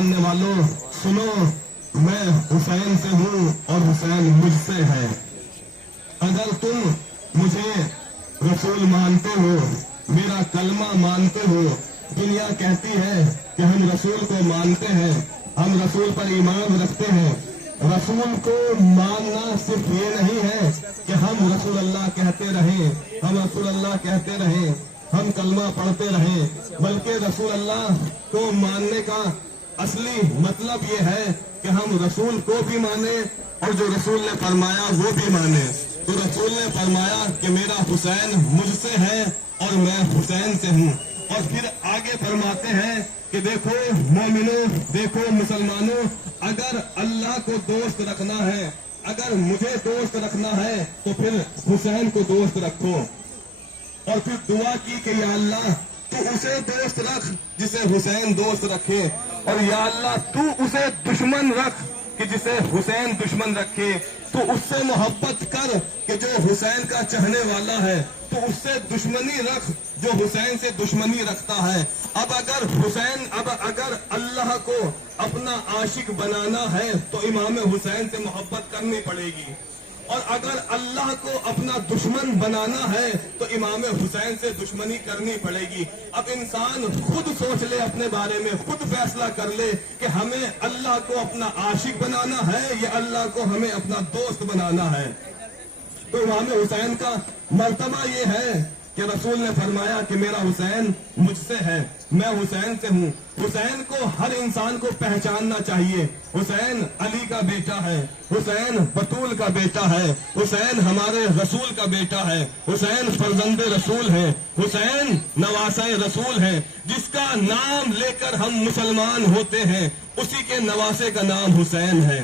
मानने वालों सुनो, मैं हुसैन से हूँ और हुसैन मुझसे है। अगर तुम मुझे रसूल मानते हो, मेरा कलमा मानते हो, दुनिया कहती है कि हम रसूल को मानते हैं, हम रसूल पर ईमान रखते हैं। रसूल को मानना सिर्फ ये नहीं है कि हम रसूल अल्लाह कहते रहें, हम रसूल अल्लाह कहते रहें, हम कलमा पढ़ते रहें, बल्कि रसूल अल्लाह को मानने का असली मतलब ये है कि हम रसूल को भी माने और जो रसूल ने फरमाया वो भी माने। तो रसूल ने फरमाया कि मेरा हुसैन मुझसे है और मैं हुसैन से हूँ। और फिर आगे फरमाते हैं कि देखो मोमिनों, देखो मुसलमानों, अगर अल्लाह को दोस्त रखना है, अगर मुझे दोस्त रखना है तो फिर हुसैन को दोस्त रखो। और फिर दुआ की कि या अल्लाह तू उसे दोस्त रख जिसे हुसैन दोस्त रखे, और या अल्लाह तू उसे दुश्मन रख कि जिसे हुसैन दुश्मन रखे। तू उससे मोहब्बत कर कि जो हुसैन का चाहने वाला है, तो उससे दुश्मनी रख जो हुसैन से दुश्मनी रखता है। अब अगर अल्लाह को अपना आशिक बनाना है तो इमाम हुसैन से मोहब्बत करनी पड़ेगी, और अगर अल्लाह को अपना दुश्मन बनाना है तो इमाम हुसैन से दुश्मनी करनी पड़ेगी। अब इंसान खुद सोच ले, अपने बारे में खुद फैसला कर ले कि हमें अल्लाह को अपना आशिक बनाना है या अल्लाह को हमें अपना दोस्त बनाना है। तो इमाम हुसैन का मर्तबा ये है कि रसूल ने फरमाया कि मेरा हुसैन मुझसे है, मैं हुसैन से हूँ। हुसैन को हर इंसान को पहचानना चाहिए। हुसैन अली का बेटा है, हुसैन बतूल का बेटा है, हुसैन हमारे रसूल का बेटा है, हुसैन फर्जंदे रसूल है, हुसैन नवासे रसूल है। जिसका नाम लेकर हम मुसलमान होते हैं उसी के नवासे का नाम हुसैन है।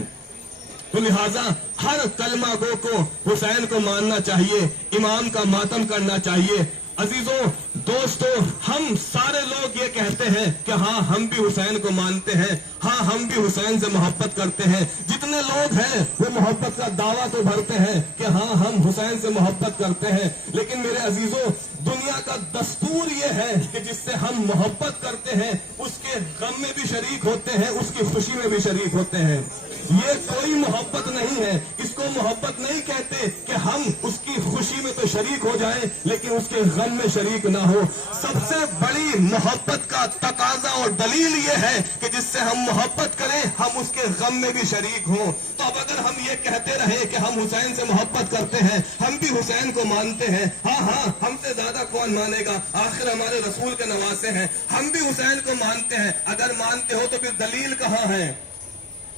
तो लिहाजा हर कलमा गो को हुसैन को मानना चाहिए, इमाम का मातम करना चाहिए। अजीजों, दोस्तों, हम सारे लोग ये कहते हैं कि हाँ हम भी हुसैन को मानते हैं, हाँ हम भी हुसैन से मोहब्बत करते हैं। जितने लोग हैं वो मोहब्बत का दावा तो भरते हैं कि हाँ हम हुसैन से मोहब्बत करते हैं, लेकिन मेरे अजीजों, दुनिया का दस्तूर ये है कि जिससे हम मोहब्बत करते हैं उसके गम में भी शरीक होते हैं, उसकी खुशी में भी शरीक होते हैं। ये कोई मोहब्बत नहीं है, इसको मोहब्बत नहीं कहते कि हम उसकी खुशी में तो शरीक हो जाएं लेकिन उसके गम में शरीक ना हो। सबसे बड़ी मोहब्बत का तकाजा और दलील ये है कि जिससे हम मोहब्बत करें हम उसके गम में भी शरीक हों। तो अब अगर हम ये कहते रहे कि हम हुसैन से मोहब्बत करते हैं, हम भी हुसैन को मानते हैं, हाँ हमसे ज्यादा कौन मानेगा, आखिर हमारे रसूल के नवासे हैं, हम भी हुसैन को मानते हैं। अगर मानते हो तो फिर दलील कहाँ है?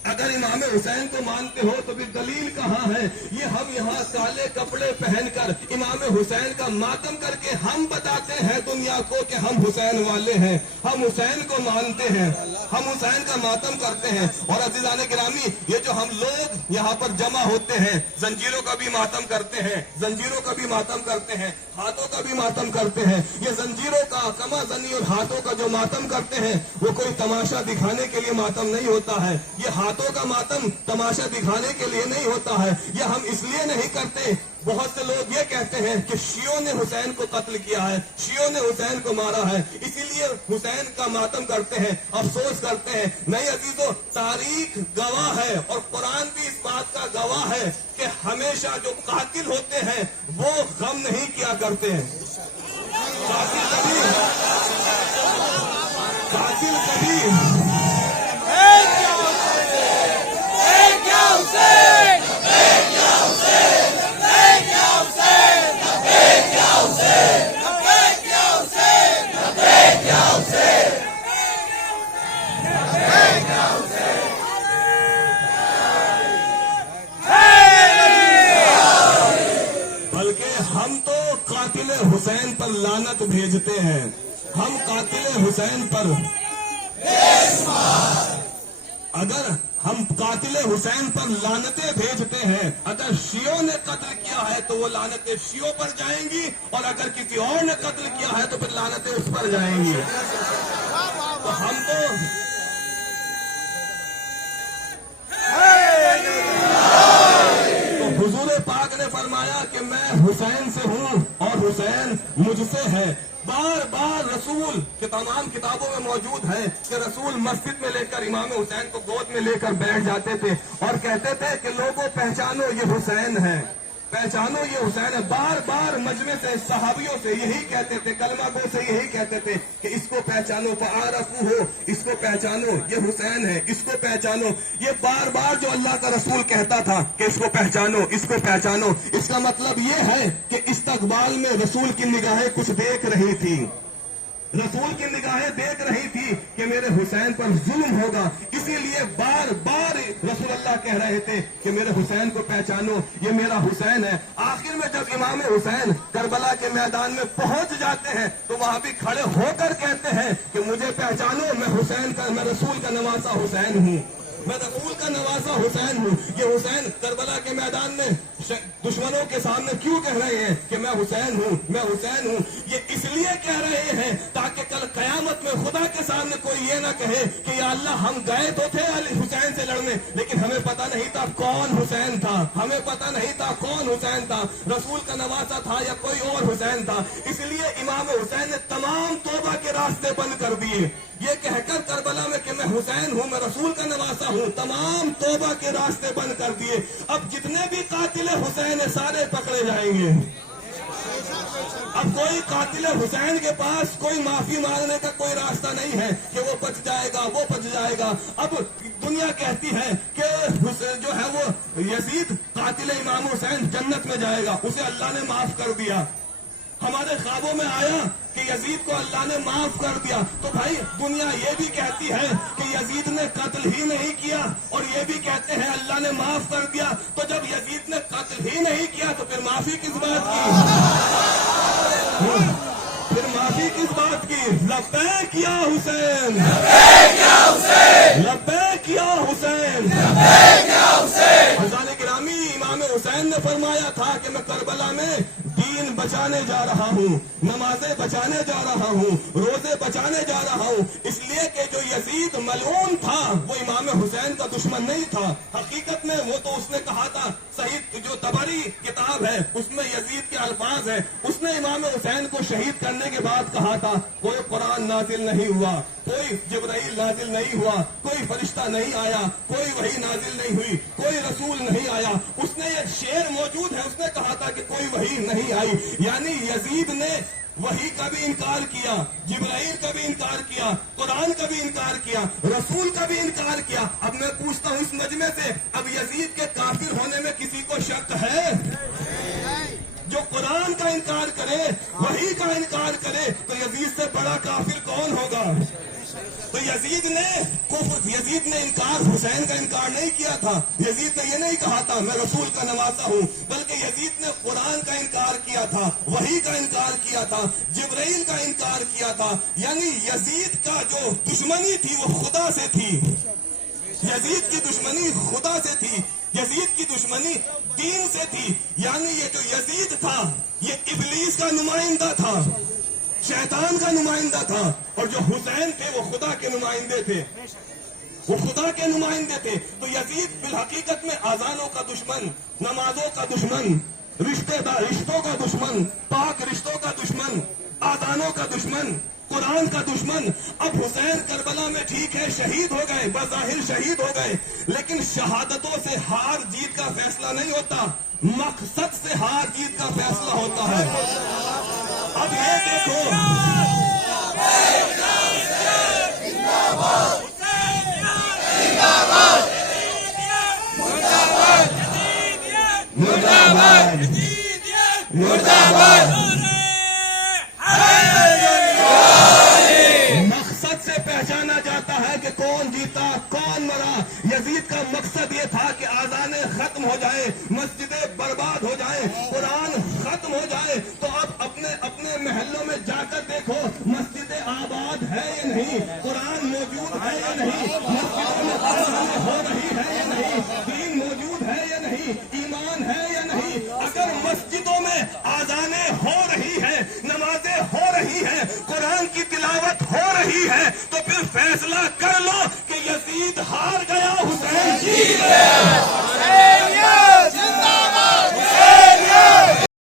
अगर इमाम हुसैन को मानते हो तो फिर दलील कहाँ है? ये हम यहाँ काले कपड़े पहनकर इमाम हुसैन का मातम करके हम बताते हैं दुनिया को कि हम हुसैन वाले हैं, हम हुसैन को मानते हैं, हम हुसैन का मातम करते हैं। और अजीजान गिरामी, ये जो हम लोग यहाँ पर जमा होते हैं, जंजीरों का भी मातम करते हैं, जंजीरों का भी मातम करते हैं, हाथों का भी मातम करते हैं। ये जंजीरों का, कमा जनी और हाथों का जो मातम करते हैं वो कोई तमाशा दिखाने के लिए मातम नहीं होता है। ये हाथों का मातम तमाशा दिखाने के लिए नहीं होता है, ये हम इसलिए नहीं करते। बहुत से लोग ये कहते हैं कि शियों ने हुसैन को कत्ल किया है, शियों ने हुसैन को मारा है, इसीलिए हुसैन का मातम करते हैं, अफसोस करते हैं। नहीं अजीजों, तारीख गवाह है और कुरान भी इस बात का गवाह है कि हमेशा जो कातिल होते हैं वो गम नहीं किया करते हैं। कातिल कभी हुसैन पर लानत भेजते हैं, हम कातिल हुसैन पर। अगर हम कातिल हुसैन पर लानतें भेजते हैं, अगर शियों ने कत्ल किया है तो वो लानतें शियों पर जाएंगी, और अगर किसी और ने कत्ल किया है तो फिर लानतें उस पर जाएंगी। तो हम तो हुजूर पाक ने फरमाया कि मैं हुसैन से हूँ और हुसैन मुझसे है। बार बार रसूल तमाम किताबों में मौजूद है कि रसूल मस्जिद में लेकर इमाम हुसैन को गोद में लेकर बैठ जाते थे और कहते थे कि लोगों पहचानो ये हुसैन है, पहचानो ये हुसैन है। बार बार मजमे से सहाबियों से यही कहते थे, कलमा गो से यही कहते थे कि इसको पहचानो, फ़आरफ़ू हो, इसको पहचानो, ये हुसैन है, इसको पहचानो। ये बार बार जो अल्लाह का रसूल कहता था कि इसको पहचानो, इसको पहचानो, इसका मतलब ये है कि इस्तकबाल में रसूल की निगाहें कुछ देख रही थी, रसूल की निगाहें देख रही थी कि मेरे हुसैन पर जुल्म होगा, इसीलिए बार बार रसूल अल्लाह कह रहे थे कि मेरे हुसैन को पहचानो, ये मेरा हुसैन है। आखिर में जब इमाम हुसैन करबला के मैदान में पहुंच जाते हैं तो वहां भी खड़े होकर कहते हैं कि मुझे पहचानो, मैं हुसैन का, मैं रसूल का नवासा हुसैन हूँ, मैं रसूल का नवासा हुसैन हूँ। ये हुसैन करबला के मैदान में दुश्मनों के सामने क्यों कह रहे हैं कि मैं हुसैन हूँ, मैं हुसैन हूँ? ये इसलिए कह रहे हैं ताकि कल कयामत में खुदा के सामने कोई ये ना कहे कि या अल्लाह हम गए तो थे अली हुसैन से लड़ने, लेकिन हमें पता नहीं था कौन हुसैन था, हमें पता नहीं था कौन हुसैन था, रसूल का नवासा था या कोई और हुसैन था। इसलिए इमाम हुसैन ने तमाम तौबा के रास्ते बंद कर दिए, ये कहकर करबला में कि मैं हुसैन हूँ, मैं रसूल का नवासा हूँ, तमाम तौबा के रास्ते बंद कर दिए। अब जितने भी कातिल हुसैन है सारे पकड़े जाएंगे। अब कोई कातिल हुसैन के पास कोई माफी मांगने का कोई रास्ता नहीं है कि वो बच जाएगा, वो बच जाएगा। अब दुनिया कहती है कि जो है वो यजीद कातिल इमाम हुसैन जन्नत में जाएगा, उसे अल्लाह ने माफ कर दिया। हमारे ख्वाबों में आया कि यजीद को अल्लाह ने माफ कर दिया। तो भाई दुनिया ये भी कहती है कि यजीद ने कत्ल ही नहीं किया और ये भी कहते हैं अल्लाह ने माफ कर दिया। तो जब यजीद ने कत्ल ही नहीं किया तो फिर माफी किस बात की? फिर माफी किस बात की? लब्बैक या हुसैन, लब्बैक या हुसैन। अज़ान गिरामी इमाम हुसैन ने फरमाया था कि मैं करबला में दीन बचाने जा रहा हूँ, नमाजें बचाने जा रहा हूँ, रोजे बचाने जा रहा हूँ, इसलिए कि जो यजीद मलऊन था वो इमाम हुसैन का दुश्मन नहीं था। हकीकत में वो तो उसने कहा था, सही जो तबरी किताब है उसमें यजीद के अल्फाज है, उसने इमाम हुसैन को शहीद करने के बाद कहा था कोई कुरान नाजिल नहीं हुआ, कोई जिब्राइल नाजिल नहीं हुआ, कोई फरिश्ता नहीं आया, कोई वही नाजिल नहीं हुई, कोई रसूल नहीं आया। उसने ये शेर मौजूद है, उसने कहा था कि कोई वही नहीं आई। यानी यजीद ने वही का भी इनकार किया, जिब्राइल का भी इनकार किया, कुरान का भी इनकार किया, रसूल का भी इनकार किया। अब मैं पूछता हूँ इस मजमे से, अब यजीद के काफिर होने में किसी को शक है? जो कुरान का इनकार करे, वही का इनकार करे, तो यजीद से बड़ा काफिर कौन होगा? तो यजीद ने इनकार हुसैन का इनकार नहीं किया था। यजीद ने ये नहीं कहा था मैं रसूल का नवासा हूँ, बल्कि यजीद ने कुरान का इनकार किया था, वही का इनकार किया था, जिब्राइल का इनकार किया था। यानी यजीद का जो दुश्मनी थी वो खुदा से थी, यजीद की दुश्मनी खुदा से थी, यजीद की दुश्मनी दीन से थी। यानी ये जो यजीद था ये इबलीस का नुमाइंदा था, शैतान का नुमाइंदा था, और जो हुसैन थे वो खुदा के नुमाइंदे थे, वो खुदा के नुमाइंदे थे। तो यजीद बिलहकीकत में आजानों का दुश्मन, नमाजों का दुश्मन, रिश्तों का दुश्मन, पाक रिश्तों का दुश्मन, आजानों का दुश्मन, कुरान का दुश्मन। अब हुसैन करबला में ठीक है शहीद हो गए, बज़ाहिर शहीद हो गए, लेकिन शहादतों से हार जीत का फैसला नहीं होता, मकसद से हार जीत का फैसला होता है। अब ये देखो, मुर्दाबाद, मुर्दाबाद। मकसद से पहचाना जाता है कि कौन जीता कौन मरा। यजीद का मकसद ये था कि आज़ानें खत्म हो जाए, मस्जिदें बर्बाद हो जाए, कुरान खत्म हो जाए। तो अब अपने अपने महलों में जाकर देखो मस्जिदें आबाद है या नहीं,